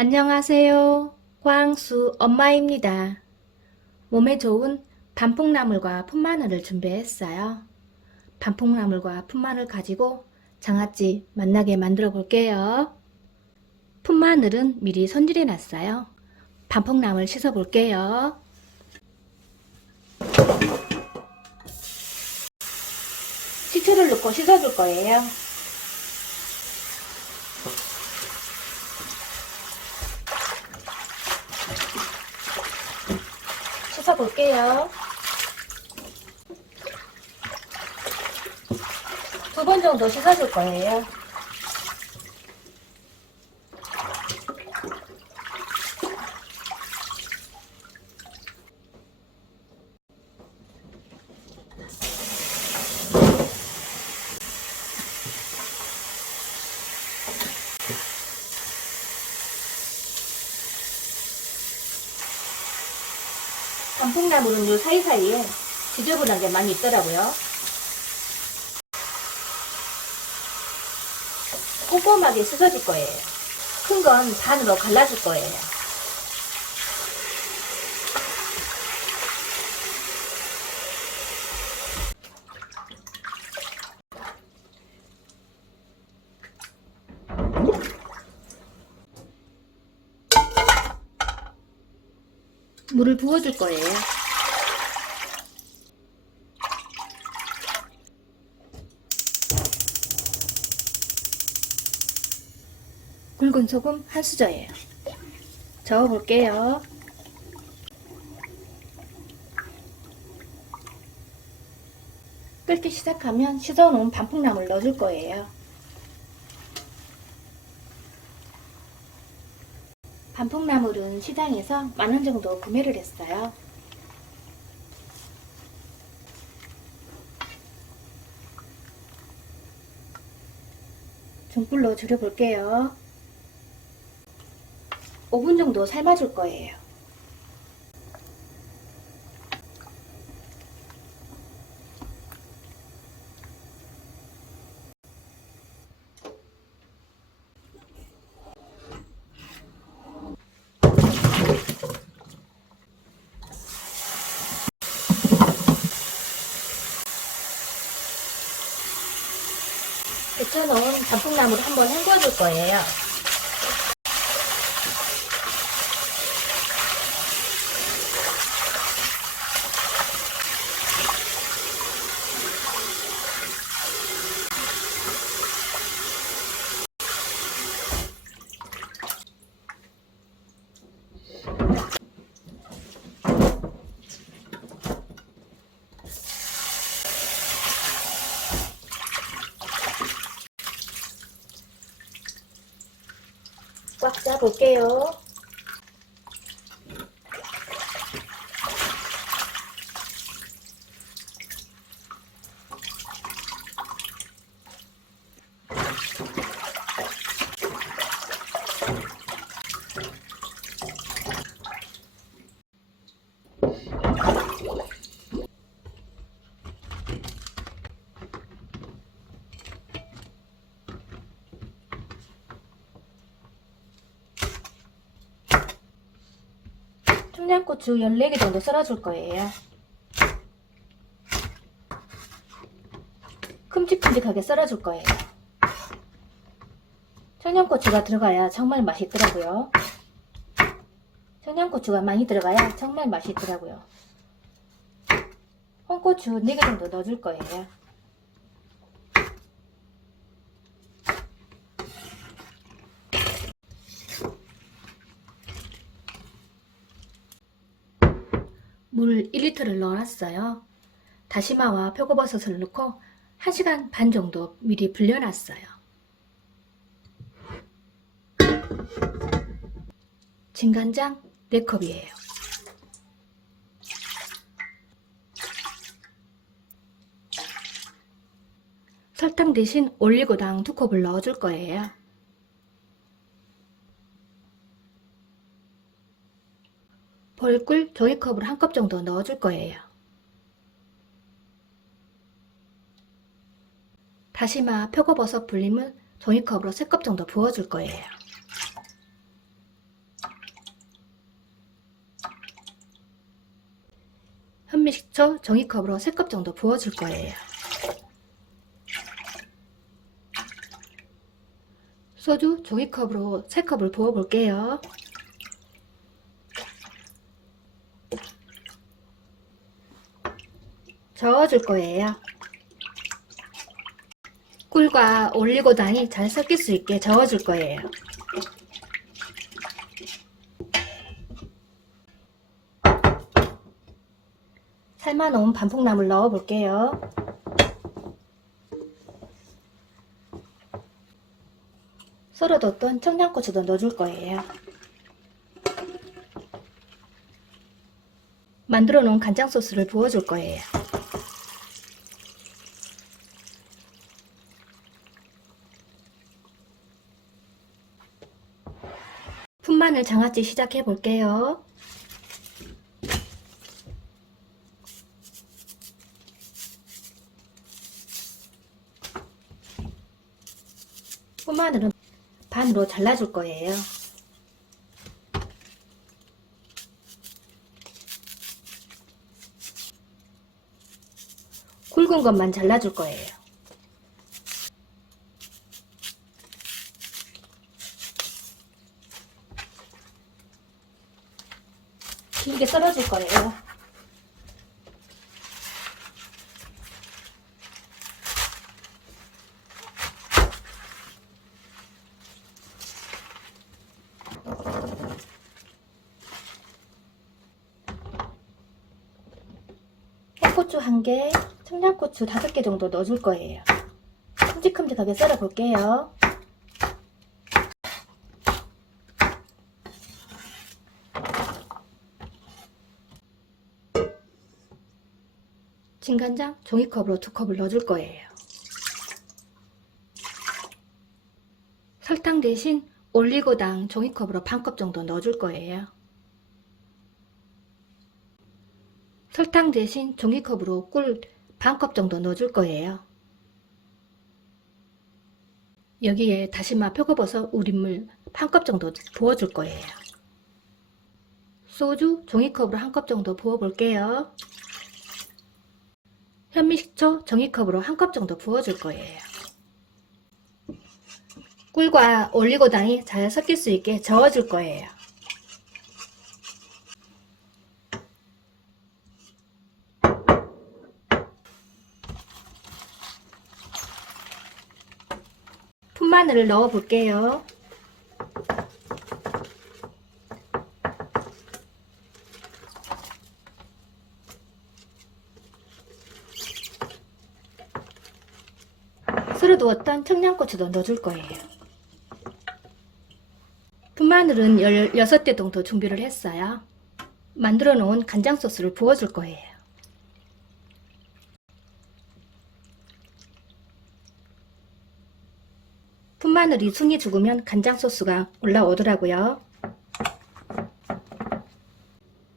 안녕하세요. 광수 엄마입니다. 몸에 좋은 단풍나물과 풋마늘을 준비했어요. 단풍나물과 풋마늘 가지고 장아찌 맛나게 만들어 볼게요. 풋마늘은 미리 손질해 놨어요. 단풍나물 씻어 볼게요. 식초를 넣고 씻어 줄 거예요. 씻어 볼게요. 2번 정도 씻어 줄 거예요. 단풍나물은 요 사이사이에 지저분한 게 많이 있더라고요. 꼼꼼하게 씻어줄 거예요. 큰 건 반으로 갈라줄 거예요. 물을 부어줄 거예요. 굵은 소금 한 수저예요. 저어볼게요. 끓기 시작하면 씻어놓은 단풍나물 넣어줄 거예요. 단풍나물은 시장에서 10,000원 정도 구매를 했어요. 중불로 졸여볼게요. 5분 정도 삶아줄 거예요. 데쳐놓은 단풍나물 한번 헹궈줄 거예요. 꽉 짜볼게요. 청양고추 14개 정도 썰어줄 거예요. 큼직큼직하게 썰어줄 거예요. 청양고추가 들어가야 정말 맛있더라고요. 청양고추가 많이 들어가야 정말 맛있더라고요. 홍고추 4개 정도 넣어줄 거예요. 물 1리터를 넣어놨어요. 다시마와 표고버섯을 넣고 1시간 반 정도 미리 불려놨어요. 진간장 4컵이에요. 설탕 대신 올리고당 2컵을 넣어줄 거예요. 벌꿀 종이컵으로 1컵 정도 넣어줄 거예요. 다시마 표고버섯 불림을 종이컵으로 3컵 정도 부어줄 거예요. 현미식초 종이컵으로 3컵 정도 부어줄 거예요. 소주 종이컵으로 3컵을 부어 볼게요. 저어줄 거예요. 꿀과 올리고당이 잘 섞일 수 있게 저어줄 거예요. 삶아놓은 반풍나물 넣어 볼게요. 썰어뒀던 청양고추도 넣어줄 거예요. 만들어 놓은 간장 소스를 부어줄 거예요. 푼마늘 장아찌 시작해 볼게요. 푼마늘은 반으로 잘라줄 거예요. 굵은 것만 잘라줄 거예요. 길게 썰어줄 거예요. 홍고추 1개, 청양고추 5개 정도 넣어줄 거예요. 큼직큼직하게 썰어 볼게요. 진간장 종이컵으로 2컵을 넣어줄 거예요. 설탕 대신 올리고당 종이컵으로 반컵 정도 넣어줄 거예요. 설탕 대신 종이컵으로 꿀 반컵 정도 넣어줄 거예요. 여기에 다시마 표고버섯 우린물 1컵 정도 부어줄 거예요. 소주 종이컵으로 1컵 정도 부어 볼게요. 현미식초 종이컵으로 1컵 정도 부어줄 거예요. 꿀과 올리고당이 잘 섞일 수 있게 저어줄 거예요. 푼마늘을 넣어 볼게요. 썰어두었던 청양고추도 넣어줄 거예요. 푼마늘은 16개 정도 준비를 했어요. 만들어 놓은 간장 소스를 부어줄 거예요. 푼마늘이 숨이 죽으면 간장 소스가 올라오더라고요.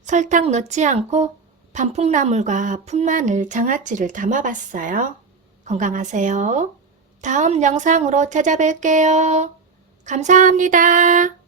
설탕 넣지 않고 반풍나물과 푼마늘 장아찌를 담아봤어요. 건강하세요. 다음 영상으로 찾아뵐게요. 감사합니다.